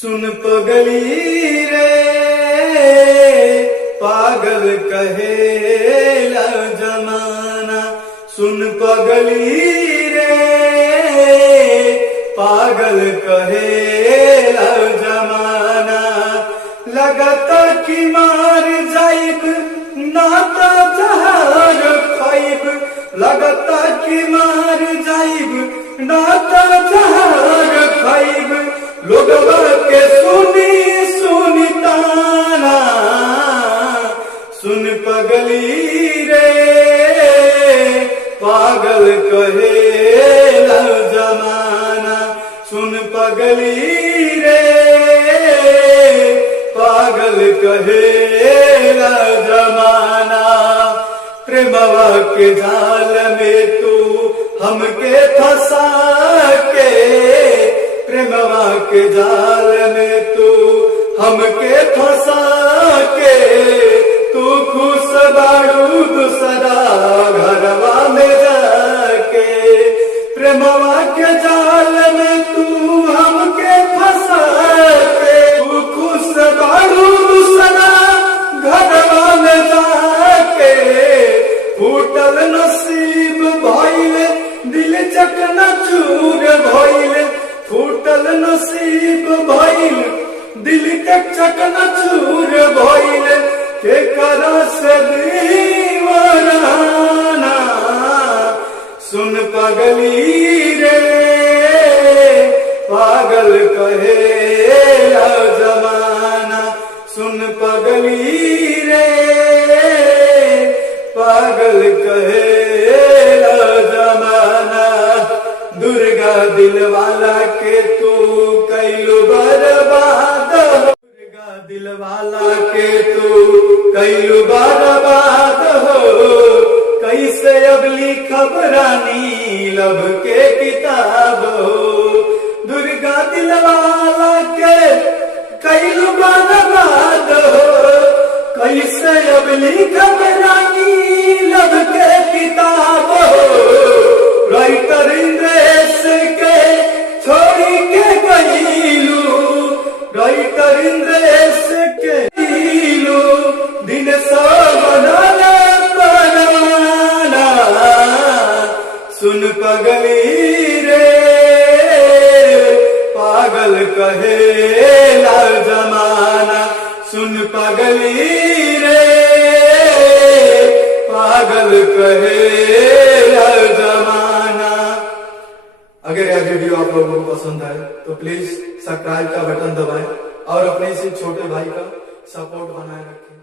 सुन पगली रे पागल कहेला जमाना। सुन पगली रे पागल कहेला जमाना। लगता कि मार जाइब नाता जहार खाइब। लगता कि मार जाइब नाता जहार खाइब। लोगवा के सुनी सुनी ताना। सुन पगली रे पागल कहेला जमाना। सुन पगली रे पागल कहेला जमाना। प्रेमवा के जाल में तू हमके फंसा के। प्रेमवा के जाल में तू हमके फंसा के। तू खुश बाड़ू दूसरा घरवा में जाके। प्रेमवा के जाल में तू हमके फंसा के। तू खुश बाड़ू दूसरा घरवा में जाके। फूटल नसीब भइल दिल चकनाचूर भइल। फूटल नसीब भइल दिल के चकनाचूर भइल। के करा से दीवाना। सुन पगली रे पागल कहेला जमाना। सुन पगली रे पागल कहेला जमाना। दुर्गा दिलवाला के तू कैलू बर्बाद। दुर्गा दिलवाला के तू कैलू बर्बाद हो। कैसे अब लिखब रानी लब के किताब हो। दुर्गा दिलवाला के कैलू बर्बाद हो। कैसे अब लिखब रानी लब के किताब हो। राइटर इंद्रेश के छोड़ी के गईलू। राइटर इंद्रेश के गईलू। दिन सब बनाना बनाना। सुन पगली रे पागल कहेला जमाना। सुन पगली रे पागल कहेला जमाना। अगर यह वीडियो आप लोगों को पसंद आए तो प्लीज सब्सक्राइब का बटन दबाएं और अपने इसी छोटे भाई का सपोर्ट बनाए रखें।